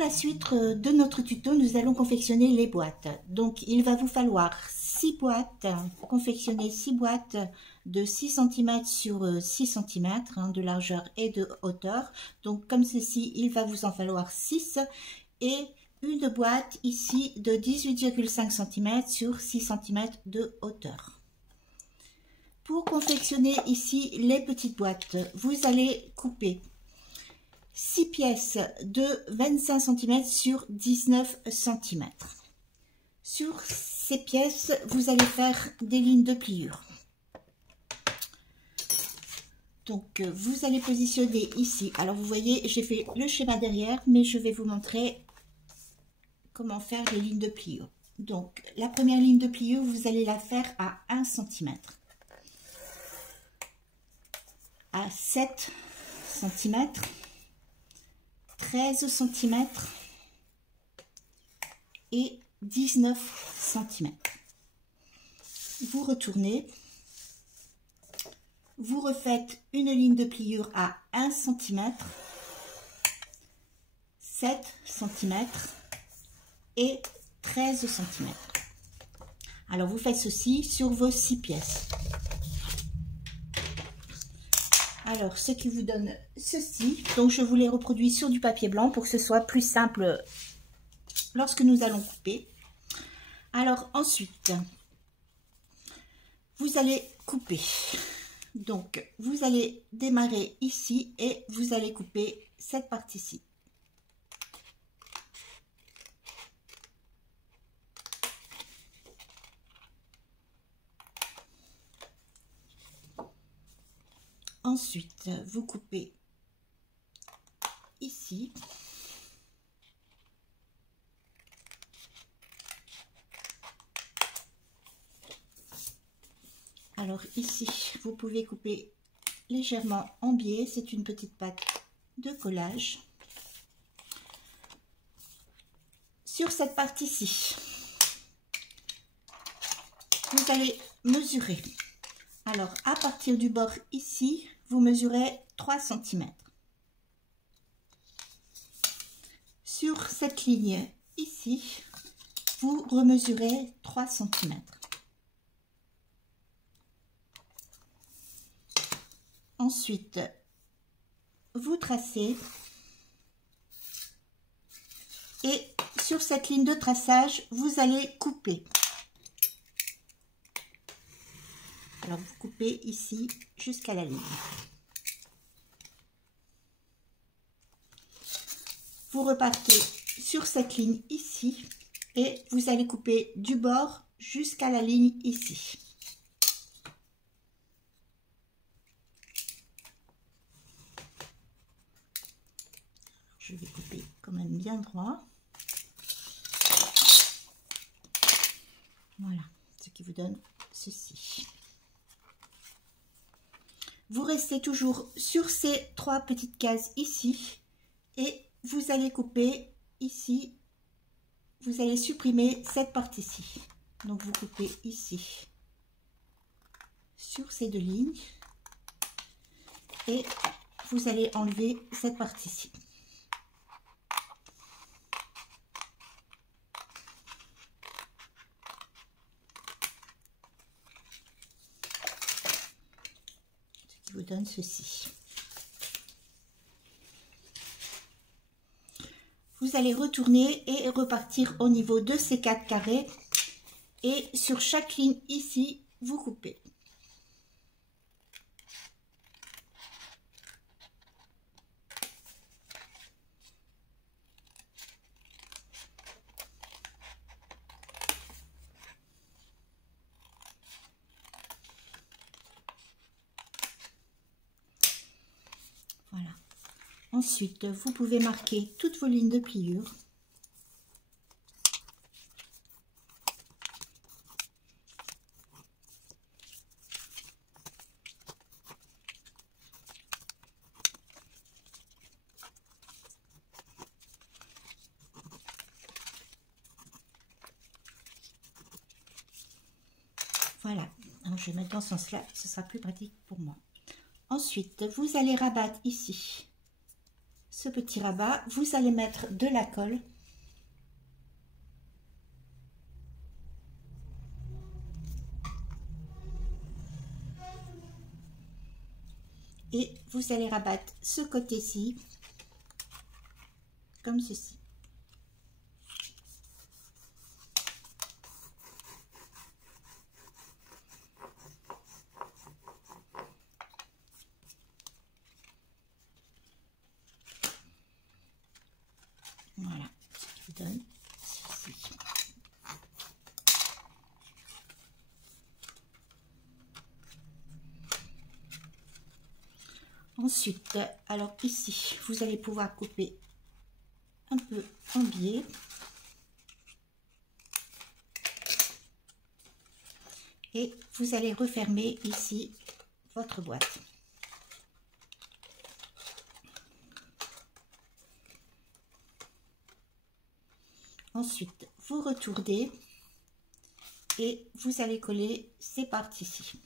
la suite de notre tuto, nous allons confectionner les boîtes. Donc, il va vous falloir 6 boîtes, confectionner 6 boîtes de 6 cm sur 6 cm de largeur et de hauteur. Donc, comme ceci, il va vous en falloir 6 et une boîte ici de 18,5 cm sur 6 cm de hauteur. Pour confectionner ici les petites boîtes, vous allez couper 6 pièces de 25 cm sur 19 cm. Sur ces pièces, vous allez faire des lignes de pliure. Donc, vous allez positionner ici. Alors, vous voyez, j'ai fait le schéma derrière, mais je vais vous montrer comment faire les lignes de pliure. Donc, la première ligne de pliure, vous allez la faire à 1 cm. À 7 cm. 13 cm et 19 cm. Vous retournez, vous refaites une ligne de pliure à 1 cm, 7 cm et 13 cm. Alors vous faites ceci sur vos 6 pièces. Alors, ce qui vous donne ceci, donc je vous les reproduis sur du papier blanc pour que ce soit plus simple lorsque nous allons couper. Alors ensuite, vous allez couper. Donc, vous allez démarrer ici et vous allez couper cette partie-ci. Ensuite, vous coupez ici. Alors ici, vous pouvez couper légèrement en biais. C'est une petite pâte de collage. Sur cette partie-ci, vous allez mesurer. Alors, à partir du bord ici, vous mesurez 3 cm. Sur cette ligne ici, vous remesurez 3 cm. Ensuite, vous tracez et sur cette ligne de traçage, vous allez couper. Alors, vous coupez ici jusqu'à la ligne. Vous repartez sur cette ligne ici et vous allez couper du bord jusqu'à la ligne ici. Je vais couper quand même bien droit. Voilà, ce qui vous donne ceci. Vous restez toujours sur ces 3 petites cases ici et vous allez couper ici, vous allez supprimer cette partie-ci. Donc vous coupez ici sur ces 2 lignes et vous allez enlever cette partie-ci. Vous donne ceci. Vous allez retourner et repartir au niveau de ces 4 carrés et sur chaque ligne ici, vous coupez. Voilà. Ensuite, vous pouvez marquer toutes vos lignes de pliure. Voilà. Alors, je vais mettre dans ce sens-là, ce sera plus pratique pour moi. Ensuite, vous allez rabattre ici ce petit rabat, vous allez mettre de la colle. Et vous allez rabattre ce côté-ci, comme ceci. Voilà ce qui vous donne ceci. Ensuite, alors ici, vous allez pouvoir couper un peu en biais. Et vous allez refermer ici votre boîte. Ensuite, vous retournez et vous allez coller ces parties-ci.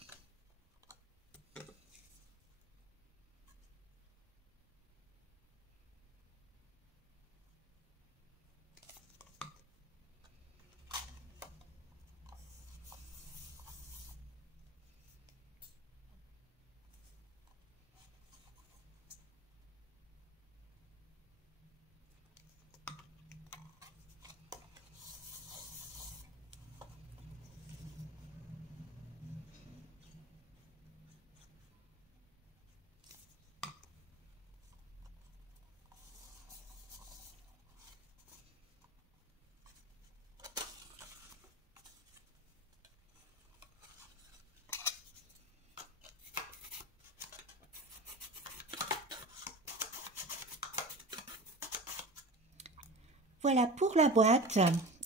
Voilà pour la boîte.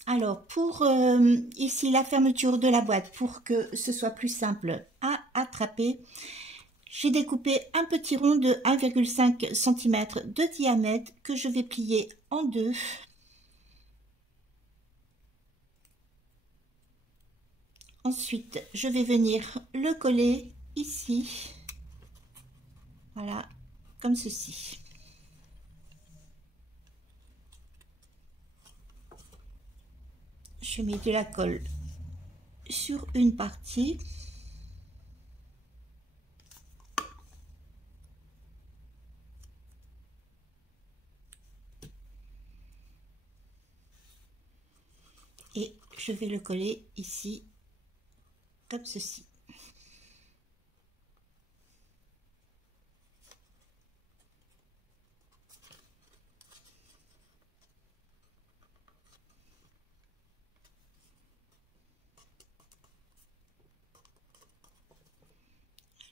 Alors pour ici la fermeture de la boîte, pour que ce soit plus simple à attraper, j'ai découpé un petit rond de 1,5 cm de diamètre que je vais plier en deux. Ensuite, je vais venir le coller ici. Voilà, comme ceci. Je mets de la colle sur une partie. Et je vais le coller ici, comme ceci.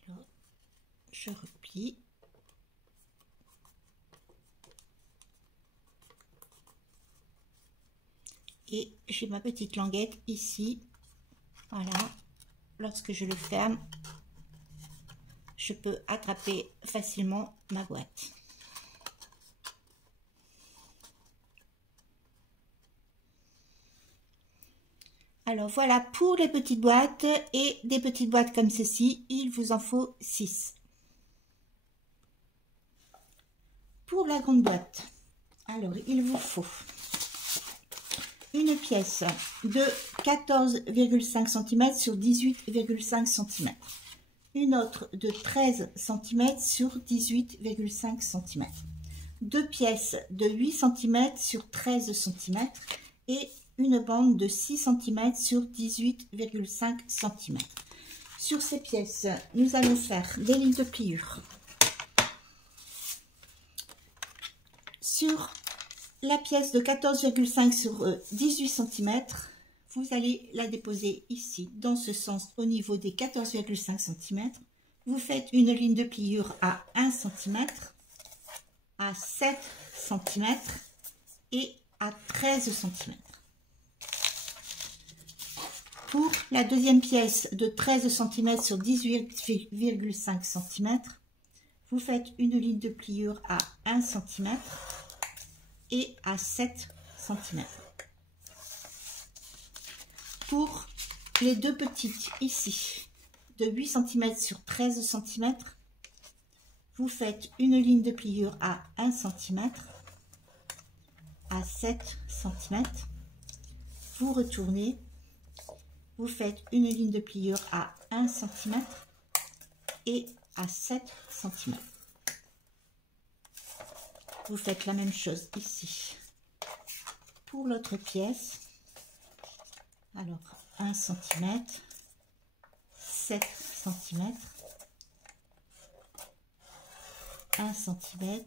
Alors, je replie. Et j'ai ma petite languette ici. Voilà. Lorsque je le ferme, je peux attraper facilement ma boîte. Alors voilà pour les petites boîtes, et des petites boîtes comme ceci, il vous en faut 6. Pour la grande boîte, alors il vous faut une pièce de 14,5 cm sur 18,5 cm, une autre de 13 cm sur 18,5 cm, deux pièces de 8 cm sur 13 cm et une bande de 6 cm sur 18,5 cm. Sur ces pièces, nous allons faire des lignes de pliure. Sur la pièce de 14,5 sur 18 cm, vous allez la déposer ici, dans ce sens, au niveau des 14,5 cm. Vous faites une ligne de pliure à 1 cm, à 7 cm et à 13 cm. Pour la deuxième pièce de 13 cm sur 18,5 cm, vous faites une ligne de pliure à 1 cm et à 7 cm. Pour les deux petites ici, de 8 cm sur 13 cm, vous faites une ligne de pliure à 1 cm, à 7 cm, vous retournez, vous faites une ligne de pliure à 1 cm et à 7 cm. Vous faites la même chose ici pour l'autre pièce. Alors 1 cm, 7 cm, 1 cm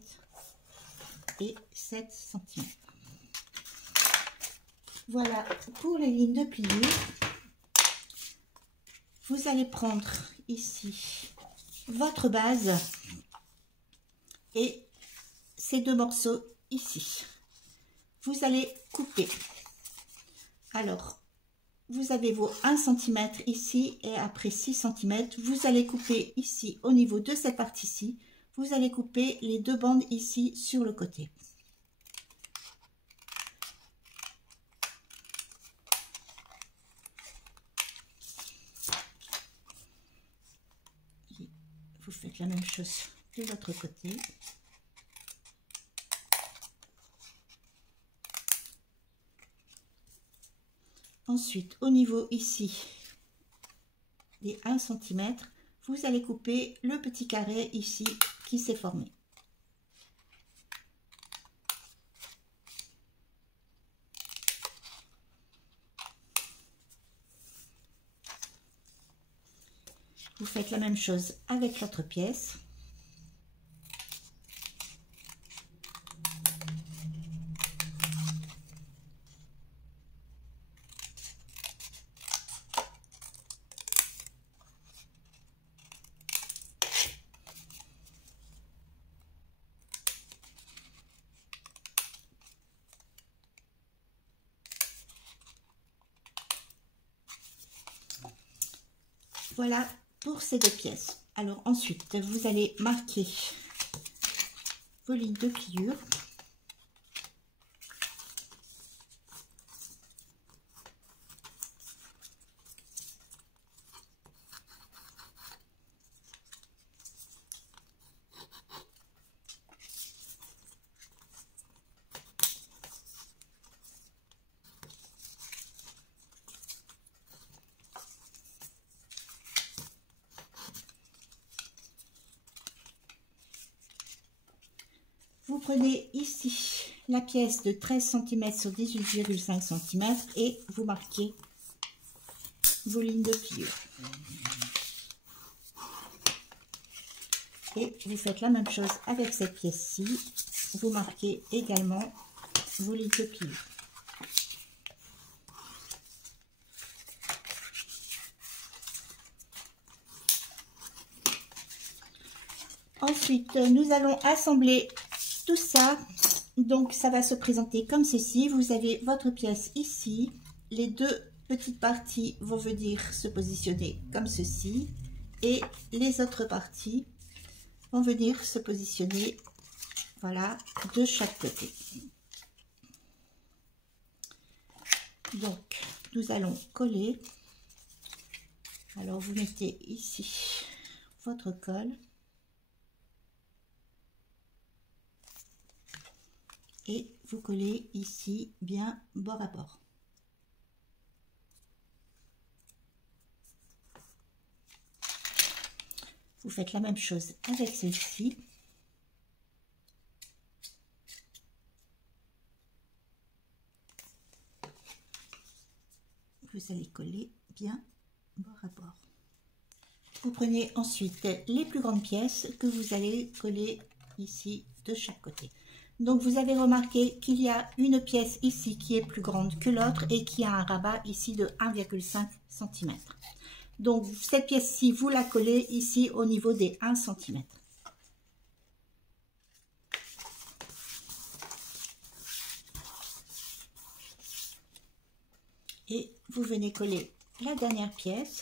et 7 cm. Voilà pour les lignes de pliure. Vous allez prendre ici votre base et ces deux morceaux ici. Vous allez couper. Alors, vous avez vos 1 cm ici et après 6 cm, vous allez couper ici au niveau de cette partie-ci. Vous allez couper les deux bandes ici sur le côté. Vous faites la même chose de l'autre côté. Ensuite, au niveau ici des 1 cm, vous allez couper le petit carré ici qui s'est formé. Vous faites la même chose avec l'autre pièce. Voilà pour ces deux pièces. Alors ensuite, vous allez marquer vos lignes de pliure. Vous prenez ici la pièce de 13 cm sur 18,5 cm et vous marquez vos lignes de pliure. Et vous faites la même chose avec cette pièce-ci. Vous marquez également vos lignes de pliure. Ensuite, nous allons assembler tout ça. Donc, ça va se présenter comme ceci. Vous avez votre pièce ici. Les deux petites parties vont venir se positionner comme ceci. Et les autres parties vont venir se positionner, voilà, de chaque côté. Donc, nous allons coller. Alors, vous mettez ici votre colle. Et vous collez ici bien bord à bord. Vous faites la même chose avec celle-ci. Vous allez coller bien bord à bord. Vous prenez ensuite les plus grandes pièces que vous allez coller ici de chaque côté. Donc vous avez remarqué qu'il y a une pièce ici qui est plus grande que l'autre et qui a un rabat ici de 1,5 cm. Donc cette pièce-ci, vous la collez ici au niveau des 1 cm. Et vous venez coller la dernière pièce.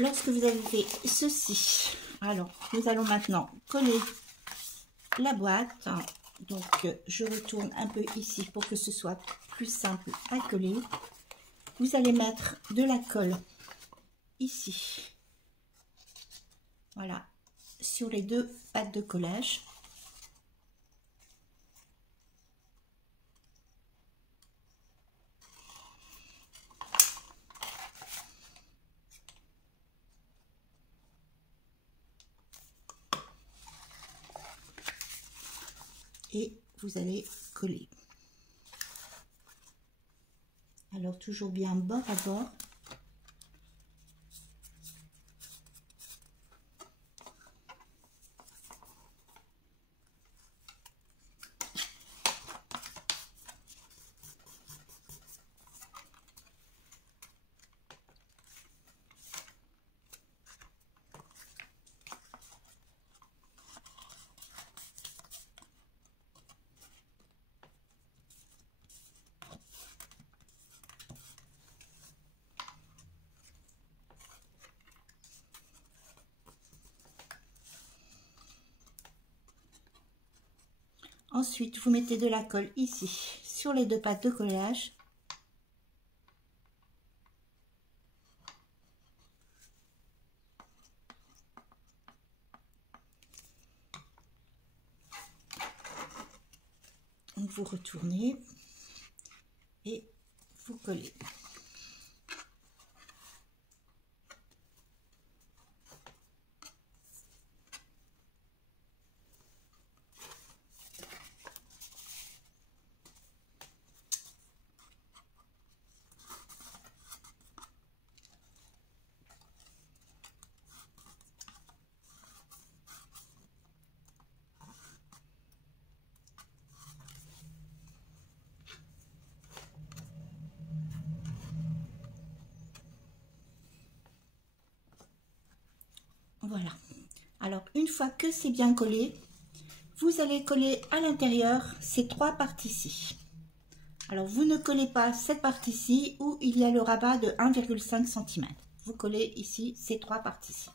lorsque vous avez fait ceci, alors nous allons maintenant coller la boîte. Donc je retourne un peu ici pour que ce soit plus simple à coller. Vous allez mettre de la colle ici, voilà, sur les deux pattes de collage. Et vous allez coller. Alors toujours bien bord à bord. Ensuite, vous mettez de la colle ici, sur les deux pattes de collage. Donc, vous retournez et vous collez. Voilà. Alors, une fois que c'est bien collé, vous allez coller à l'intérieur ces trois parties-ci. Alors, vous ne collez pas cette partie-ci où il y a le rabat de 1,5 cm. Vous collez ici ces trois parties-ci.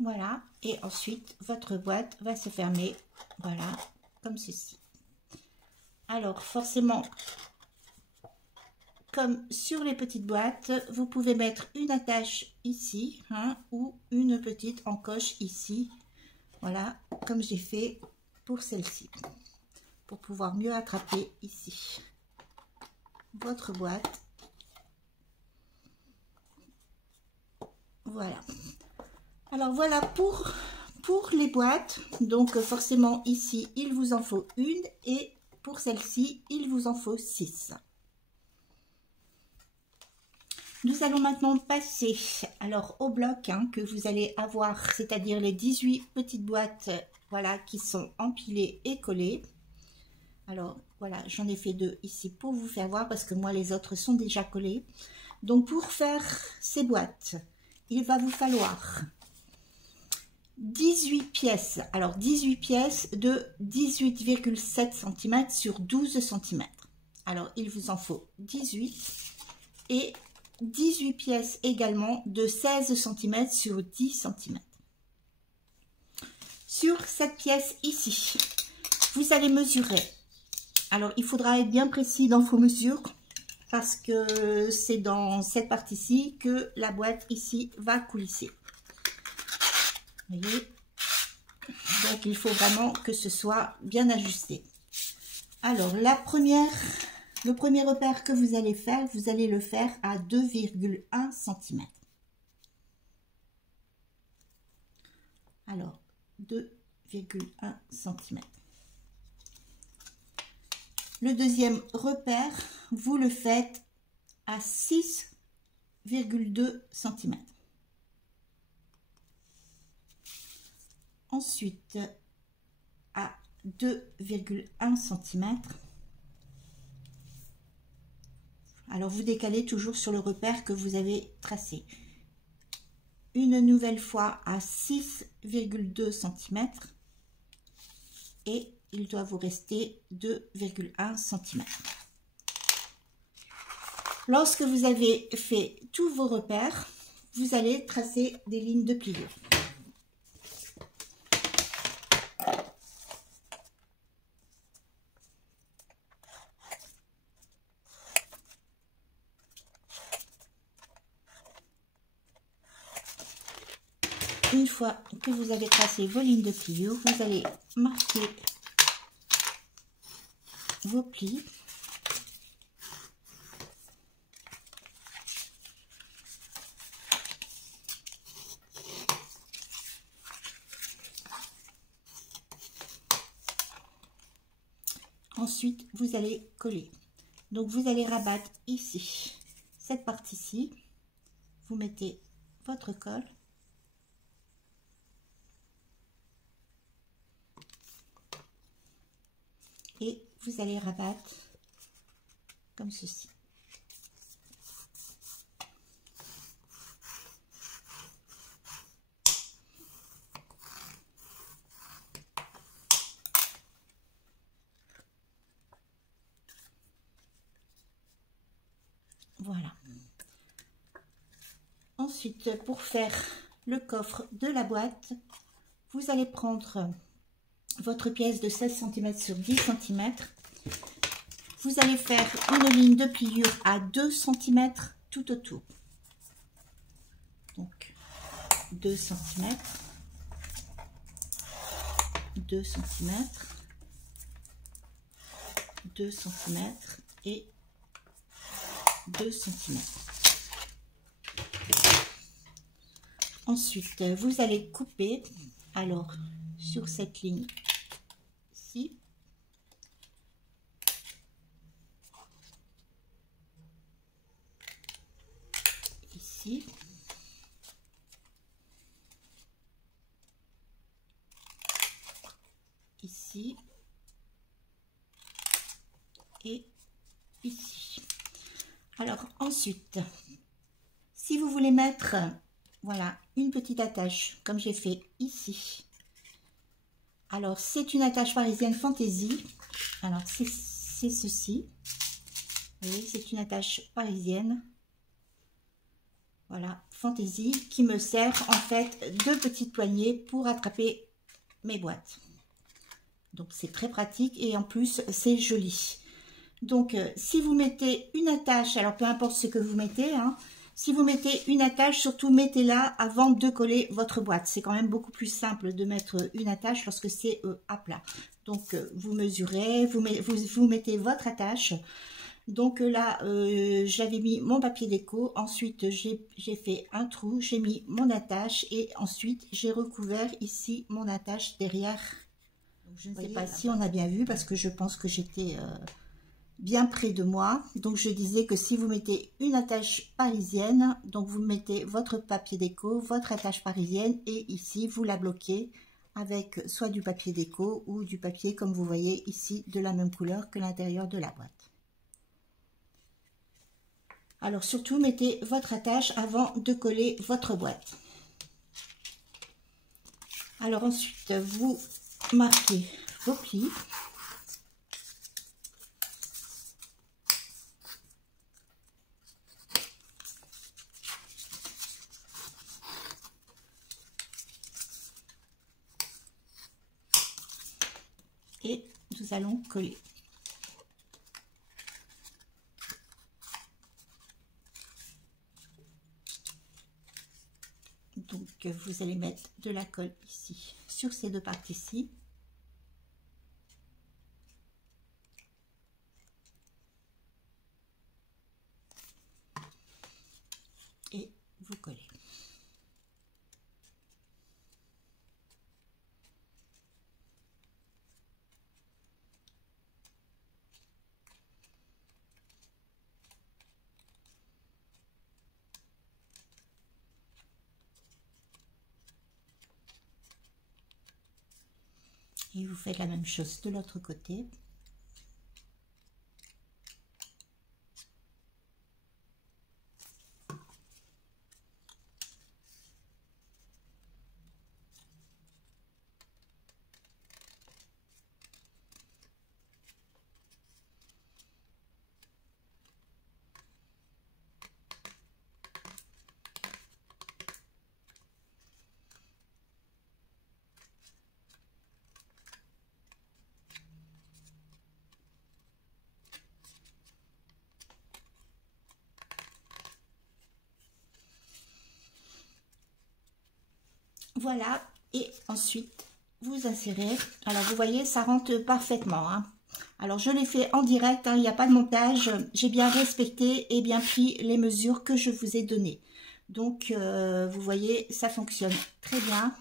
Voilà, et ensuite votre boîte va se fermer, voilà, comme ceci. Alors forcément, comme sur les petites boîtes, vous pouvez mettre une attache ici, hein, ou une petite encoche ici, voilà, comme j'ai fait pour celle-ci, pour pouvoir mieux attraper ici votre boîte. Voilà. Alors voilà pour les boîtes. Donc forcément ici il vous en faut une et pour celle-ci il vous en faut 6. Nous allons maintenant passer alors au bloc hein, que vous allez avoir, c'est-à-dire les 18 petites boîtes, voilà, qui sont empilées et collées. Alors voilà, j'en ai fait 2 ici pour vous faire voir parce que moi les autres sont déjà collées. Donc pour faire ces boîtes, il va vous falloir 18 pièces, alors 18 pièces de 18,7 cm sur 12 cm. Alors il vous en faut 18 et 18 pièces également de 16 cm sur 10 cm. Sur cette pièce ici, vous allez mesurer. Alors il faudra être bien précis dans vos mesures parce que c'est dans cette partie-ci que la boîte ici va coulisser. Vous voyez, donc il faut vraiment que ce soit bien ajusté. Alors, le premier repère que vous allez faire, vous allez le faire à 2,1 cm. Alors, 2,1 cm. Le deuxième repère, vous le faites à 6,2 cm. Ensuite, à 2,1 cm. Alors, vous décalez toujours sur le repère que vous avez tracé. Une nouvelle fois à 6,2 cm. Et il doit vous rester 2,1 cm. Lorsque vous avez fait tous vos repères, vous allez tracer des lignes de pliure. Une fois que vous avez tracé vos lignes de pliure, vous allez marquer vos plis. Ensuite, vous allez coller. Donc, vous allez rabattre ici, cette partie-ci. Vous mettez votre colle. Et vous allez rabattre comme ceci. Voilà. Ensuite, pour faire le coffre de la boîte, vous allez prendre votre pièce de 16 cm sur 10 cm. Vous allez faire une ligne de pliure à 2 cm tout autour. Donc, 2 cm, 2 cm, 2 cm et 2 cm. Ensuite, vous allez couper, alors, sur cette ligne-ci, ici, ici, et ici. Alors, ensuite, si vous voulez mettre, voilà, une petite attache, comme j'ai fait ici. Alors, c'est une attache parisienne fantaisie. Alors, c'est ceci. Vous voyez, c'est une attache parisienne. Voilà, fantaisie, qui me sert en fait de petites poignées pour attraper mes boîtes. Donc, c'est très pratique et en plus, c'est joli. Donc, si vous mettez une attache, alors peu importe ce que vous mettez, hein, si vous mettez une attache, surtout mettez-la avant de coller votre boîte. C'est quand même beaucoup plus simple de mettre une attache lorsque c'est à plat. Donc, vous mesurez, vous mettez votre attache. Donc là, j'avais mis mon papier déco. Ensuite, j'ai fait un trou, j'ai mis mon attache et ensuite, j'ai recouvert ici mon attache derrière. Donc, je ne sais pas si on a bien vu parce que je pense que j'étais bien près de moi. Donc je disais que si vous mettez une attache parisienne, donc vous mettez votre papier déco, votre attache parisienne et ici vous la bloquez avec soit du papier déco ou du papier comme vous voyez ici de la même couleur que l'intérieur de la boîte. Alors surtout mettez votre attache avant de coller votre boîte. Alors ensuite vous marquez vos plis. Et nous allons coller. Donc vous allez mettre de la colle ici sur ces deux parties-ci. et vous collez. Et vous faites la même chose de l'autre côté. Voilà, et ensuite vous insérez. Alors vous voyez, ça rentre parfaitement, hein. Alors je l'ai fait en direct, hein, il n'y a pas de montage. J'ai bien respecté et bien pris les mesures que je vous ai données. Donc vous voyez, ça fonctionne très bien.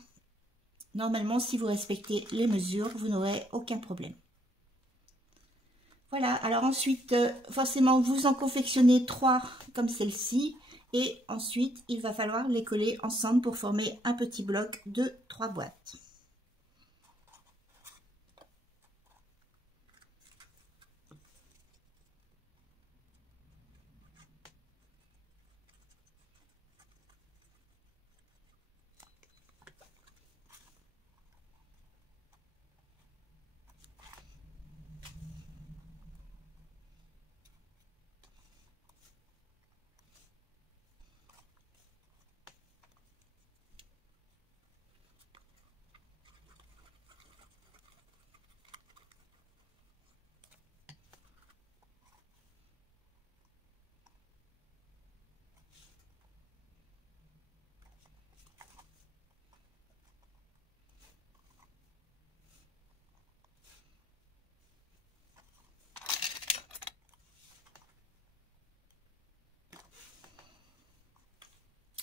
Normalement, si vous respectez les mesures, vous n'aurez aucun problème. Voilà, alors ensuite, forcément, vous en confectionnez 3 comme celle-ci. Et ensuite, il va falloir les coller ensemble pour former un petit bloc de 3 boîtes.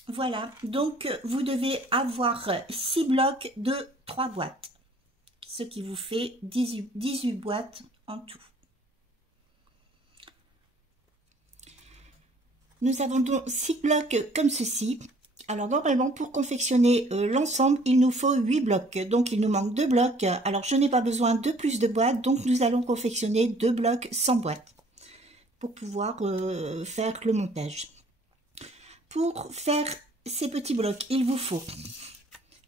Voilà, donc vous devez avoir 6 blocs de 3 boîtes, ce qui vous fait 18 boîtes en tout. Nous avons donc 6 blocs comme ceci. Alors normalement pour confectionner l'ensemble, il nous faut 8 blocs, donc il nous manque 2 blocs. Alors je n'ai pas besoin de plus de boîtes, donc nous allons confectionner 2 blocs sans boîte pour pouvoir faire le montage. Pour faire ces petits blocs, il vous faut,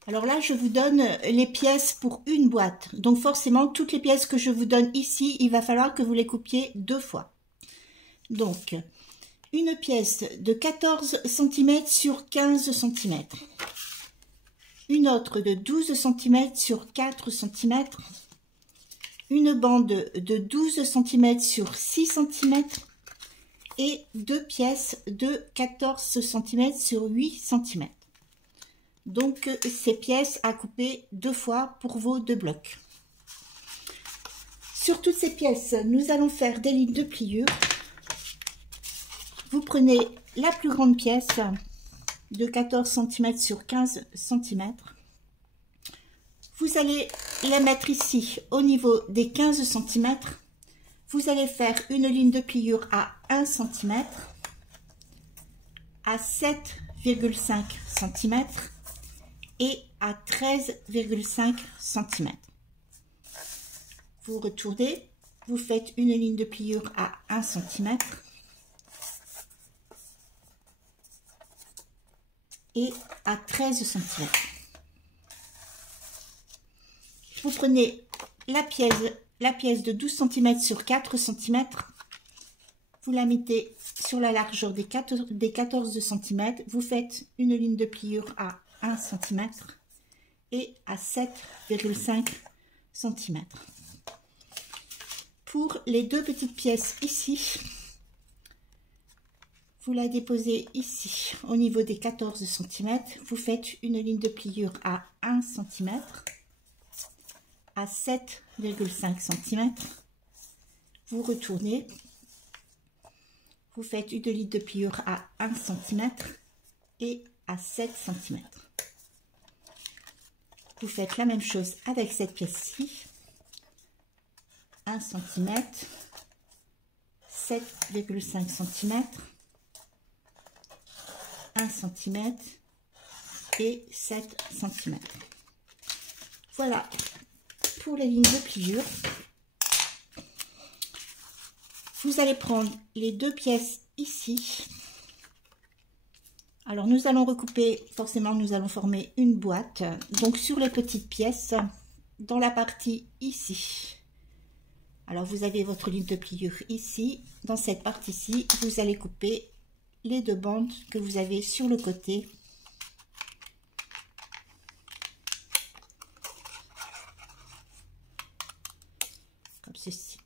alors là je vous donne les pièces pour une boîte, donc forcément toutes les pièces que je vous donne ici, il va falloir que vous les coupiez 2 fois. Donc une pièce de 14 cm sur 15 cm, une autre de 12 cm sur 4 cm, une bande de 12 cm sur 6 cm, et 2 pièces de 14 cm sur 8 cm. Donc ces pièces à couper 2 fois pour vos 2 blocs. Sur toutes ces pièces, nous allons faire des lignes de pliure. Vous prenez la plus grande pièce de 14 cm sur 15 cm. Vous allez la mettre ici au niveau des 15 cm. Vous allez faire une ligne de pliure à 1 cm, à 7,5 cm et à 13,5 cm. Vous retournez, vous faites une ligne de pliure à 1 cm et à 13 cm. Vous prenez la pièce de 12 cm sur 4 cm, vous la mettez sur la largeur des 14 cm, vous faites une ligne de pliure à 1 cm et à 7,5 cm. Pour les 2 petites pièces ici, vous la déposez ici au niveau des 14 cm, vous faites une ligne de pliure à 1 cm, à 7,5 cm, vous retournez, vous faites une ligne de pliure à 1 cm et à 7 cm. Vous faites la même chose avec cette pièce-ci. 1 cm, 7,5 cm, 1 cm et 7 cm. Voilà pour les lignes de pliure. Vous allez prendre les deux pièces ici. Alors nous allons recouper, forcément nous allons former une boîte. Donc sur les petites pièces, dans la partie ici. Alors vous avez votre ligne de pliure ici. Dans cette partie-ci, vous allez couper les deux bandes que vous avez sur le côté. Comme ceci.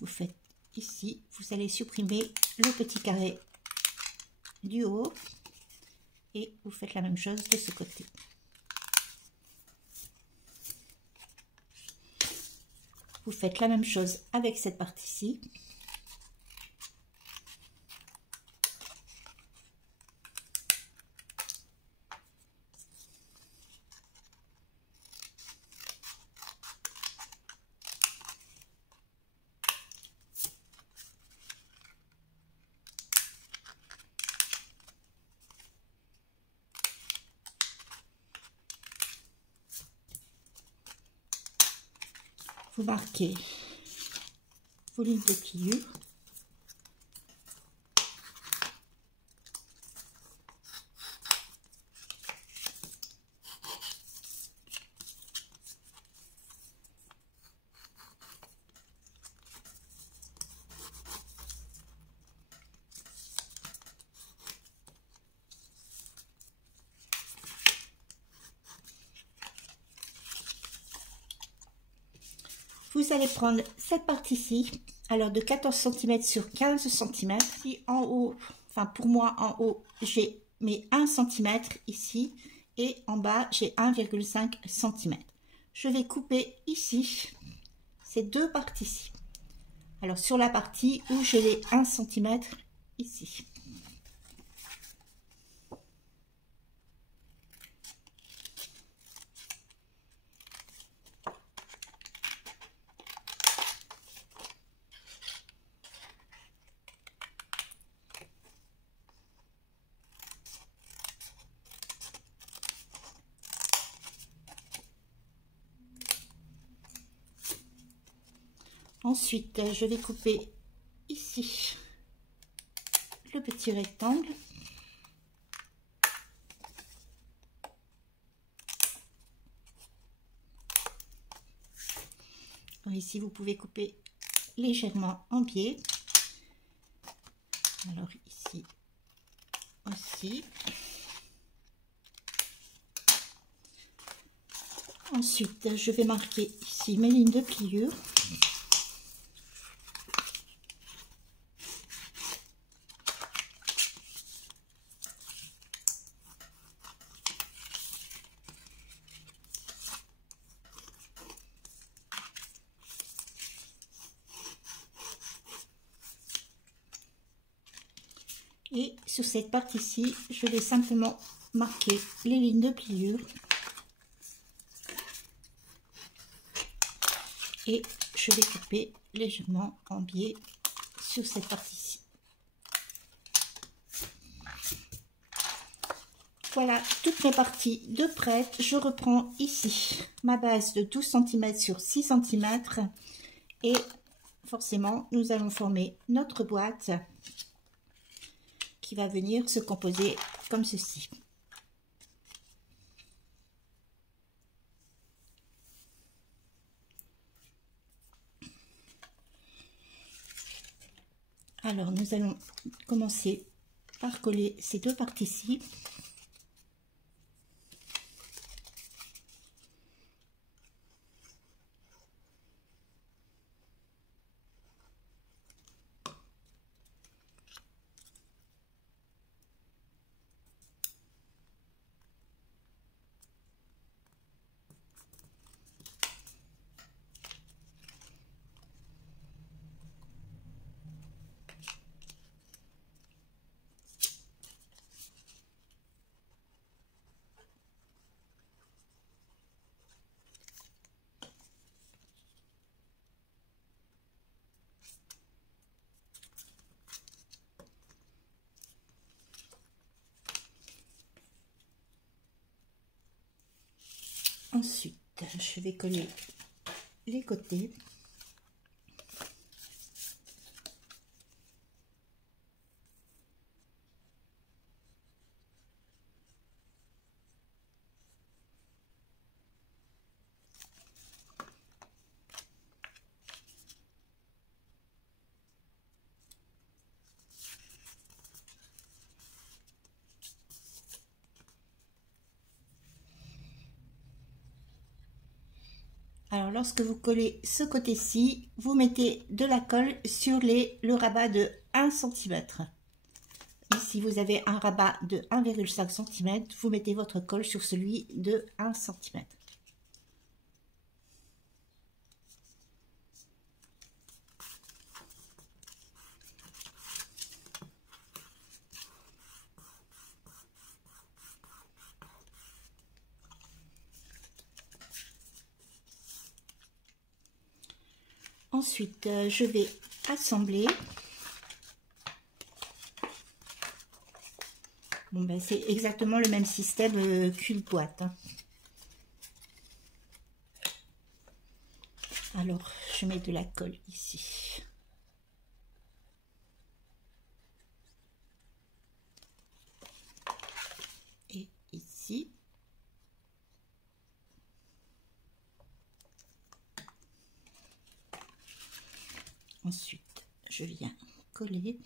Vous faites ici, vous allez supprimer le petit carré du haut et vous faites la même chose de ce côté. Vous faites la même chose avec cette partie-ci. Vous marquez vos lignes de pliure. Vous allez prendre cette partie-ci, alors de 14 cm sur 15 cm. Ici en haut, enfin pour moi en haut, j'ai mes 1 cm ici et en bas, j'ai 1,5 cm. Je vais couper ici ces deux parties-ci. Alors sur la partie où j'ai les 1 cm ici. Ensuite, je vais couper ici le petit rectangle. Alors ici, vous pouvez couper légèrement en biais. Alors ici aussi. Ensuite, je vais marquer ici mes lignes de pliure. Et sur cette partie-ci, je vais simplement marquer les lignes de pliure. Et je vais couper légèrement en biais sur cette partie-ci. Voilà toutes mes parties de prêtes. Je reprends ici ma base de 12 cm sur 6 cm. Et forcément, nous allons former notre boîte qui va venir se composer comme ceci. Alors, nous allons commencer par coller ces deux parties-ci. Ensuite, je vais coller les côtés. Alors, lorsque vous collez ce côté-ci, vous mettez de la colle sur le rabat de 1 cm. Ici, vous avez un rabat de 1,5 cm. Vous mettez votre colle sur celui de 1 cm. Ensuite, je vais assembler. Bon, ben, c'est exactement le même système qu'une boîte. Hein. Alors, je mets de la colle ici. Et ici. Ensuite, je viens coller.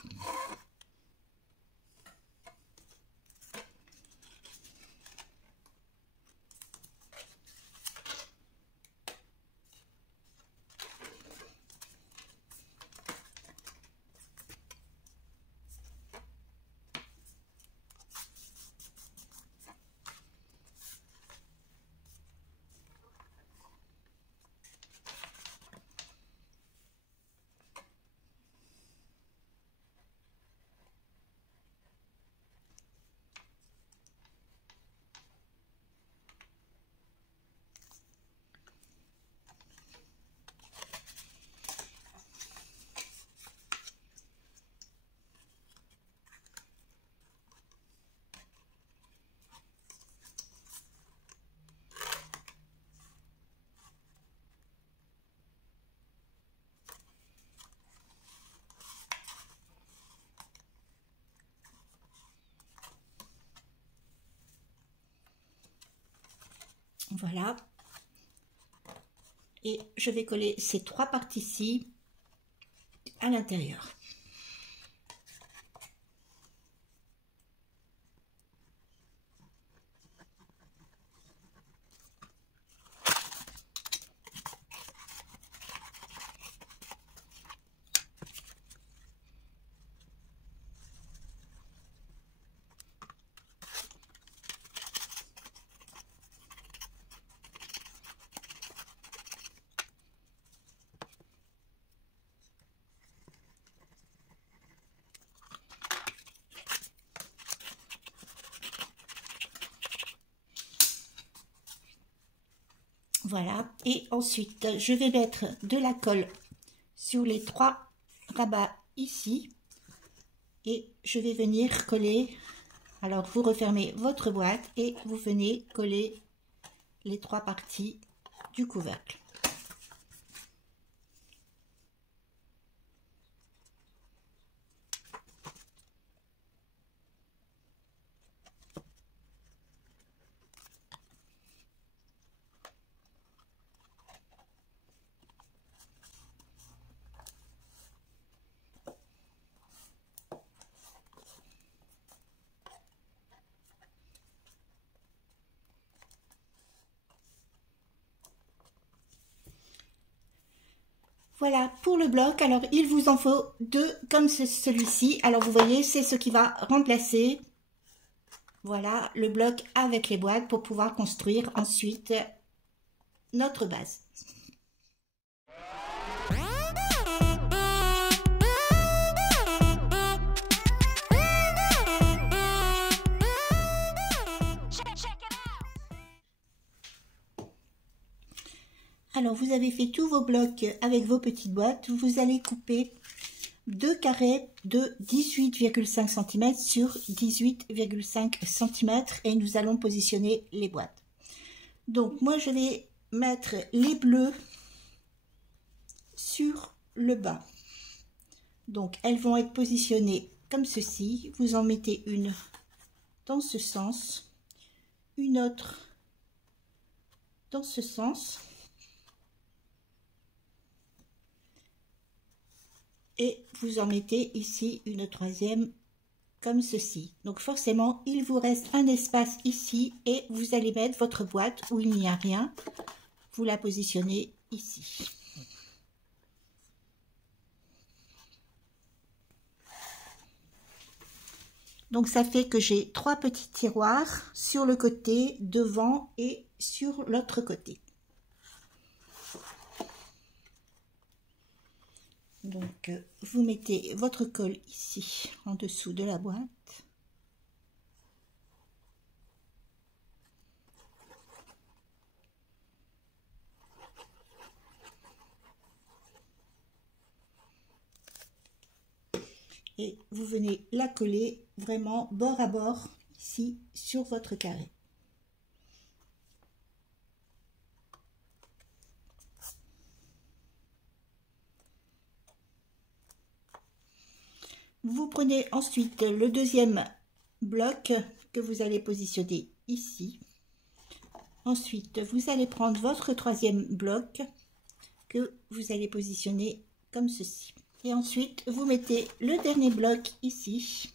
Voilà. Et je vais coller ces 3 parties-ci à l'intérieur. Voilà, et ensuite je vais mettre de la colle sur les 3 rabats ici et je vais venir coller. Alors vous refermez votre boîte et vous venez coller les 3 parties du couvercle. Voilà pour le bloc. Alors il vous en faut 2 comme celui-ci. Alors vous voyez, c'est ce qui va remplacer, voilà, le bloc avec les boîtes pour pouvoir construire ensuite notre base. Alors, vous avez fait tous vos blocs avec vos petites boîtes. Vous allez couper 2 carrés de 18,5 cm sur 18,5 cm et nous allons positionner les boîtes. Donc moi je vais mettre les bleus sur le bas. Donc elles vont être positionnées comme ceci. Vous en mettez une dans ce sens, une autre dans ce sens. Et vous en mettez ici une troisième comme ceci. Donc forcément, il vous reste un espace ici et vous allez mettre votre boîte où il n'y a rien. Vous la positionnez ici. Donc ça fait que j'ai 3 petits tiroirs sur le côté, devant et sur l'autre côté. Donc vous mettez votre colle ici en dessous de la boîte. Et vous venez la coller vraiment bord à bord ici sur votre carré. Vous prenez ensuite le deuxième bloc que vous allez positionner ici. Ensuite, vous allez prendre votre troisième bloc que vous allez positionner comme ceci. Et ensuite, vous mettez le dernier bloc ici.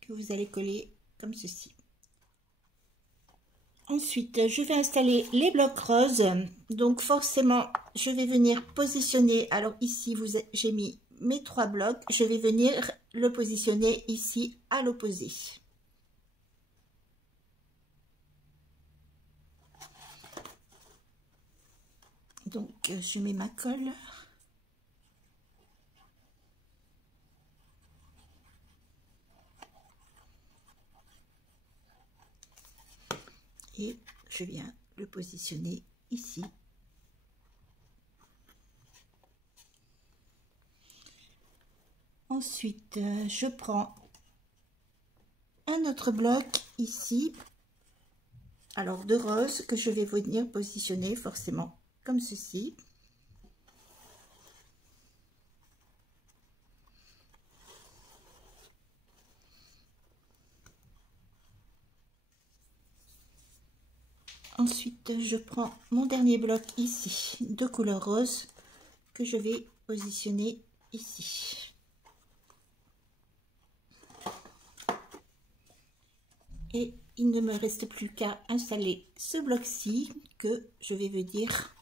Que vous allez coller comme ceci. Ensuite, je vais installer les blocs roses. Donc forcément, je vais venir positionner. Alors ici, j'ai mis mes 3 blocs. Je vais venir le positionner ici à l'opposé. Donc, je mets ma colle. Et je viens le positionner ici. Ensuite, je prends un autre bloc ici, alors de rose, que je vais venir positionner forcément comme ceci. Ensuite, je prends mon dernier bloc ici de couleur rose que je vais positionner ici. Et il ne me reste plus qu'à installer ce bloc-ci que je vais venir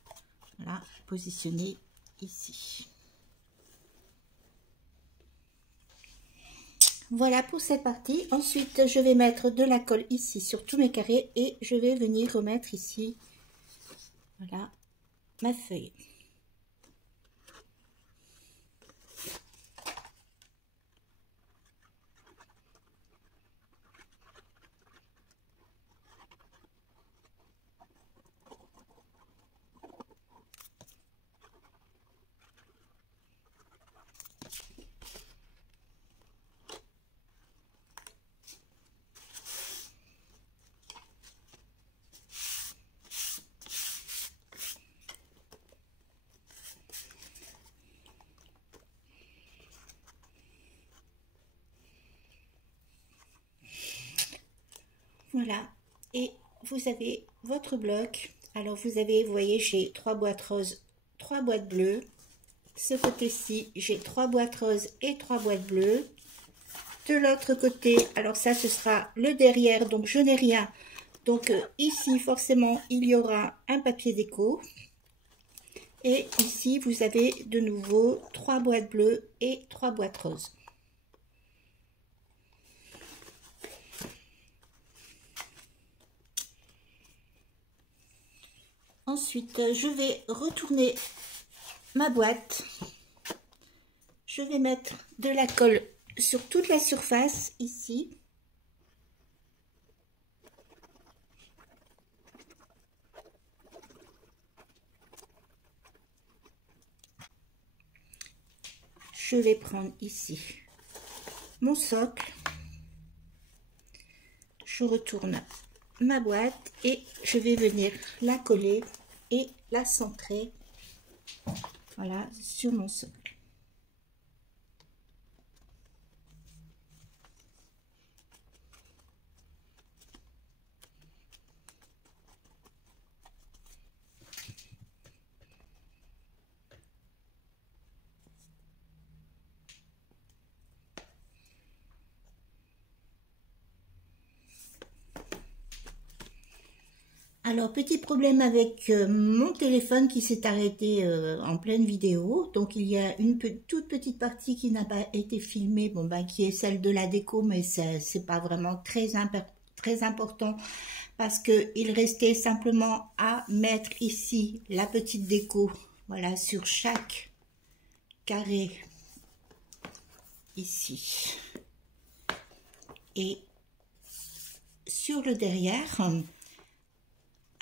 voilà, positionner ici. Voilà pour cette partie. Ensuite, je vais mettre de la colle ici sur tous mes carrés et je vais venir remettre ici, voilà, ma feuille. Voilà, et vous avez votre bloc. Alors vous avez, vous voyez, j'ai 3 boîtes roses, 3 boîtes bleues. Ce côté-ci, j'ai 3 boîtes roses et 3 boîtes bleues. De l'autre côté, alors ça, ce sera le derrière, donc je n'ai rien. Donc ici, forcément, il y aura un papier déco. Et ici, vous avez de nouveau 3 boîtes bleues et 3 boîtes roses. Ensuite, je vais retourner ma boîte. Je vais mettre de la colle sur toute la surface ici. Je vais prendre ici mon socle. je retourne ma boîte et je vais venir la coller et la centrer, voilà, sur mon socle. Alors, petit problème avec mon téléphone qui s'est arrêté en pleine vidéo. Donc, il y a une toute petite partie qui n'a pas été filmée, bon, ben, qui est celle de la déco, mais c'est pas vraiment très important parce qu'il restait simplement à mettre ici la petite déco, voilà, sur chaque carré ici. Et sur le derrière...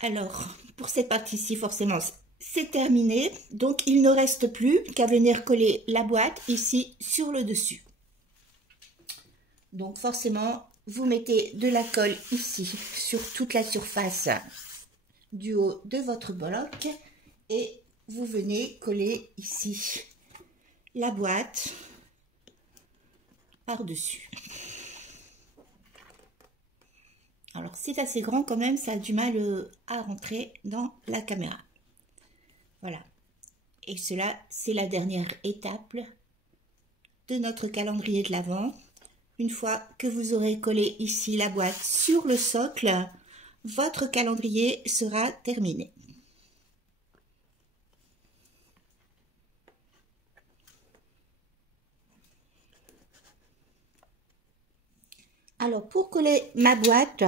Alors, pour cette partie-ci, forcément, c'est terminé. Donc, il ne reste plus qu'à venir coller la boîte ici sur le dessus. Donc, forcément, vous mettez de la colle ici sur toute la surface du haut de votre bloc. Et vous venez coller ici la boîte par-dessus. Alors, c'est assez grand quand même, ça a du mal à rentrer dans la caméra. Voilà. Et cela, c'est la dernière étape de notre calendrier de l'Avent. Une fois que vous aurez collé ici la boîte sur le socle, votre calendrier sera terminé. Alors, pour coller ma boîte,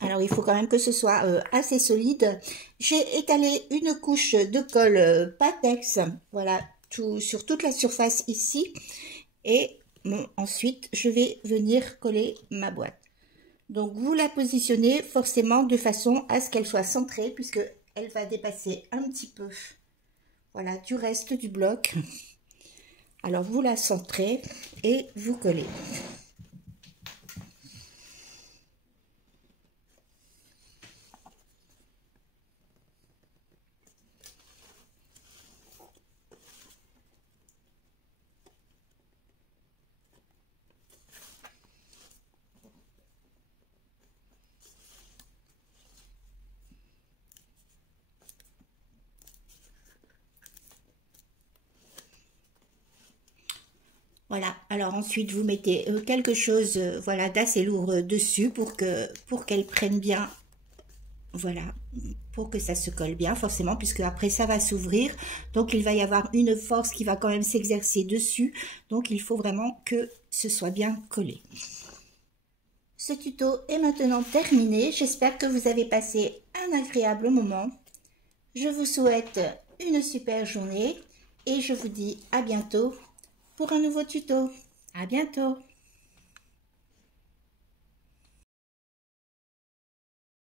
alors il faut quand même que ce soit assez solide. J'ai étalé une couche de colle Patex, voilà, sur toute la surface ici. Et bon, ensuite, je vais venir coller ma boîte. Donc, vous la positionnez forcément de façon à ce qu'elle soit centrée, puisque elle va dépasser un petit peu, voilà, du reste du bloc. Alors, vous la centrez et vous collez. Voilà, alors ensuite vous mettez quelque chose voilà, d'assez lourd dessus pour qu'elle prenne bien, voilà, pour que ça se colle bien forcément, puisque après ça va s'ouvrir, donc il va y avoir une force qui va quand même s'exercer dessus, donc il faut vraiment que ce soit bien collé. Ce tuto est maintenant terminé, j'espère que vous avez passé un agréable moment. Je vous souhaite une super journée et je vous dis à bientôt pour un nouveau tuto. À bientôt!